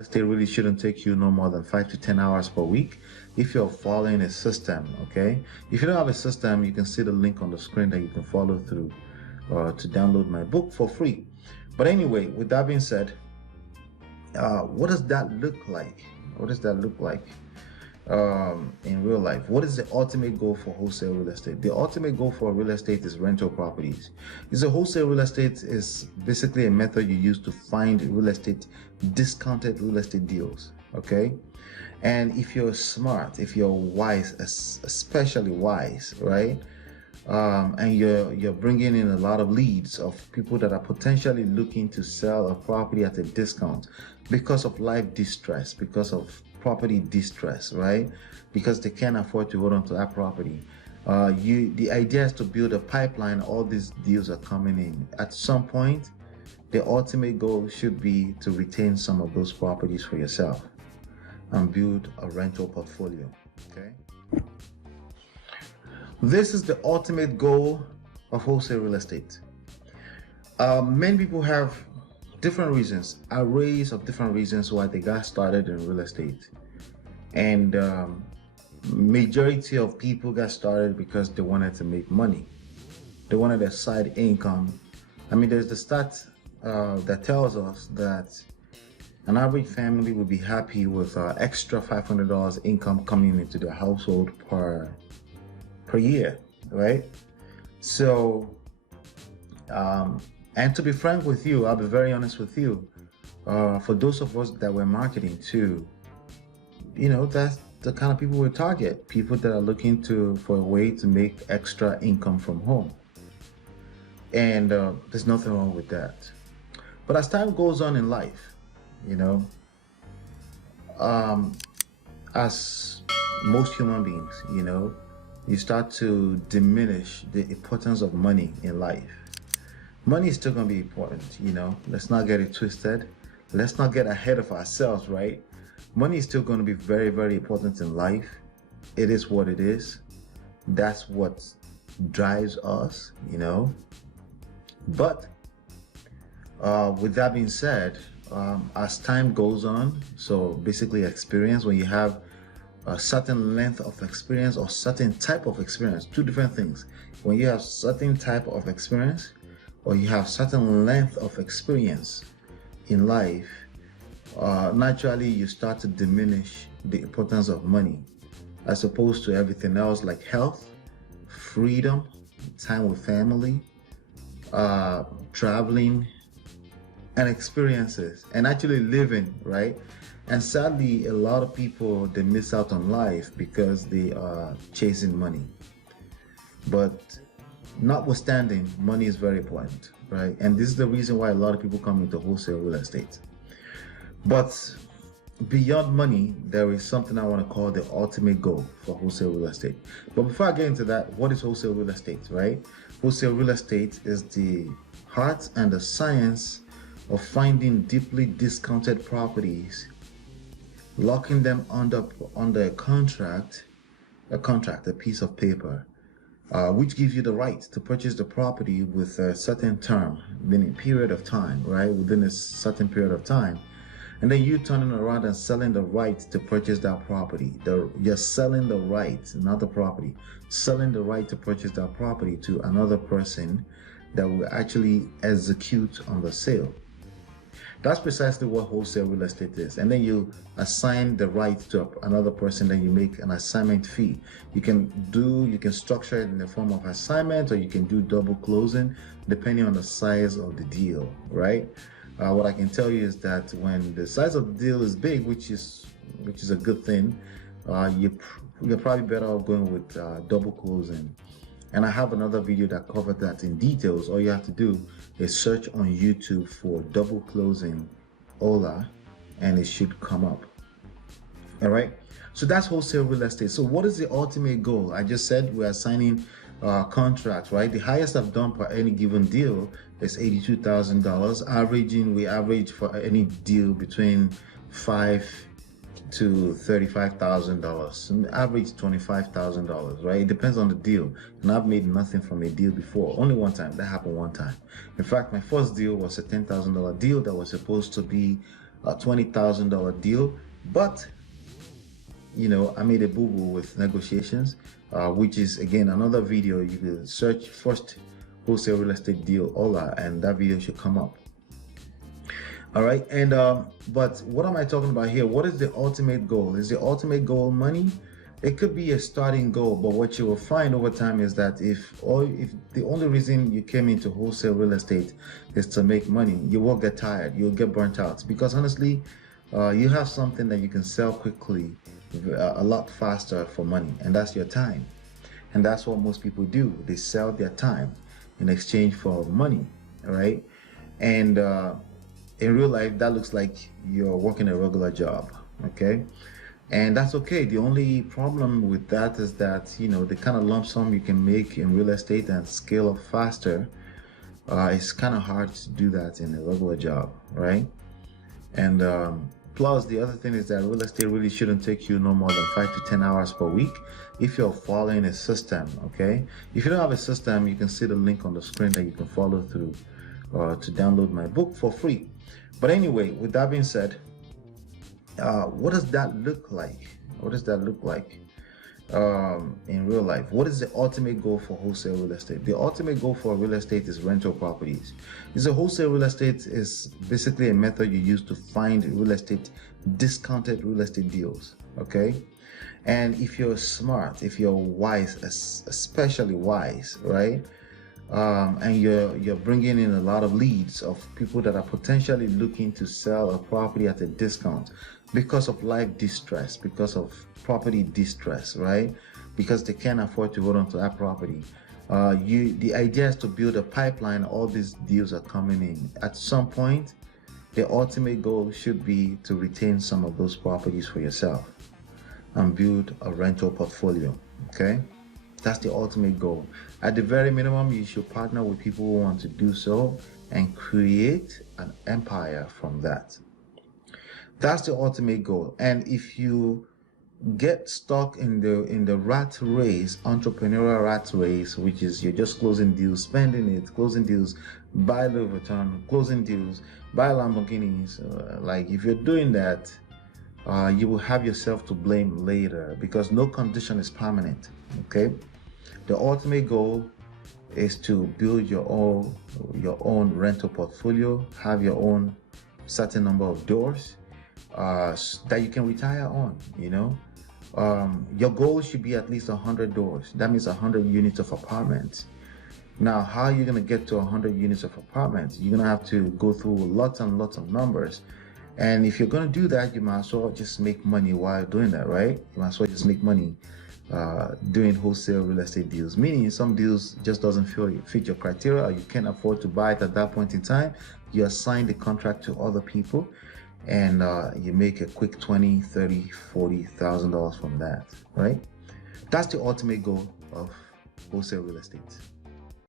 Estate really shouldn't take you no more than 5 to 10 hours per week if you're following a system. Okay, if you don't have a system, you can see the link on the screen that you can follow through to download my book for free. But anyway, with that being said, what does that look like? What does that look like in real life? What is the ultimate goal for wholesale real estate? The ultimate goal for real estate is rental properties. Wholesale real estate is basically a method you use to find discounted real estate deals. Okay, and if you're smart, if you're wise, especially wise, right? And you're bringing in a lot of leads of people that are potentially looking to sell a property at a discount because of life distress, because of property distress, right? Because they can't afford to hold on to that property. The idea is to build a pipeline. All these deals are coming in. At some point, the ultimate goal should be to retain some of those properties for yourself and build a rental portfolio. Okay. This is the ultimate goal of wholesale real estate. Many people have different reasons, arrays of different reasons why they got started in real estate. And majority of people got started because they wanted to make money. They wanted a side income. I mean, there's the stat that tells us that an average family would be happy with extra $500 income coming into their household per year, right? So, and to be frank with you, I'll be very honest with you, for those of us that we're marketing to, that's the kind of people we target, people that are looking for a way to make extra income from home. And there's nothing wrong with that. But as time goes on in life, as most human beings, you start to diminish the importance of money in life. Money is still going to be important, Let's not get it twisted. Let's not get ahead of ourselves, right? Money is still going to be very, very important in life. It is what it is. That's what drives us, But with that being said, as time goes on, so basically experience, when you have a certain length of experience or certain type of experience, two different things. When you have certain type of experience or you have certain length of experience in life, naturally you start to diminish the importance of money as opposed to everything else, like health, freedom, time with family, traveling, and experiences, and actually living, right? And sadly, a lot of people, they miss out on life because they are chasing money. But notwithstanding, money is very important, right? And this is the reason why a lot of people come into wholesale real estate. But beyond money, there is something I want to call the ultimate goal for wholesale real estate. But before I get into that, what is wholesale real estate, right? Wholesale real estate is the heart and the science of finding deeply discounted properties, locking them under a contract, a piece of paper, which gives you the right to purchase the property with a certain term, meaning period of time, right? Within a certain period of time. And then you turning around and selling the right to purchase that property. You're selling the right, not the property. Selling the right to purchase that property to another person that will actually execute on the sale. That's precisely what wholesale real estate is. And then you assign the right to another person, then you make an assignment fee. You can structure it in the form of assignment, or you can do double closing depending on the size of the deal, right? What I can tell you is that when the size of the deal is big, which is a good thing, you're probably better off going with double closing. And I have another video that covered that in details. All you have to do is search on YouTube for double closing Ola, and it should come up. All right. So that's wholesale real estate. So what is the ultimate goal? I just said we're assigning contracts, right? The highest I've done per any given deal is $82,000. We average for any deal between $5,000 to $35,000, average $25,000, right? It depends on the deal. And I've made nothing from a deal before, only one time. That happened one time. In fact, my first deal was a $10,000 deal that was supposed to be a $20,000 deal, but you know, I made a boo-boo with negotiations, which is again another video. You can search first wholesale real estate deal Ola, and that video should come up. All right, and but what am I talking about here? What is the ultimate goal? Is the ultimate goal money? It could be a starting goal, but what you will find over time is that if the only reason you came into wholesale real estate is to make money, you will get tired, you'll get burnt out, because honestly, you have something that you can sell quickly, a lot faster for money, and that's your time. And that's what most people do. They sell their time in exchange for money, all right? And in real life, that looks like you're working a regular job, okay? And that's okay. The only problem with that is that, you know, the kind of lump sum you can make in real estate and scale up faster, it's kind of hard to do that in a regular job, right? And plus, the other thing is that real estate really shouldn't take you no more than 5 to 10 hours per week if you're following a system, okay? If you don't have a system, you can see the link on the screen that you can follow through to download my book for free. But anyway, with that being said, what does that look like? What does that look like in real life? What is the ultimate goal for wholesale real estate? The ultimate goal for real estate is rental properties. Wholesale real estate is basically a method you use to find real estate, discounted real estate deals, okay? And if you're smart, if you're wise, especially wise, right? And you're bringing in a lot of leads of people that are potentially looking to sell a property at a discount because of life distress, because of property distress, right? Because they can't afford to hold on to that property. The idea is to build a pipeline. All these deals are coming in. At some point, the ultimate goal should be to retain some of those properties for yourself and build a rental portfolio, okay? That's the ultimate goal. At the very minimum, you should partner with people who want to do so and create an empire from that. That's the ultimate goal. And if you get stuck in the rat race, entrepreneurial rat race, which is you're just closing deals, spending it, closing deals, buy Louis Vuitton, closing deals, buy Lamborghinis, like if you're doing that, you will have yourself to blame later, because no condition is permanent, okay? The ultimate goal is to build your own rental portfolio, have your own certain number of doors that you can retire on, you know? Your goal should be at least 100 doors. That means 100 units of apartments. Now, how are you going to get to 100 units of apartments? You're going to have to go through lots and lots of numbers. And if you're going to do that, you might as well just make money while doing that, right? You might as well just make money doing wholesale real estate deals, meaning some deals just doesn't fit your criteria, or you can't afford to buy it at that point in time. You assign the contract to other people, and you make a quick $20,000, $30,000, $40,000 from that, right? That's the ultimate goal of wholesale real estate.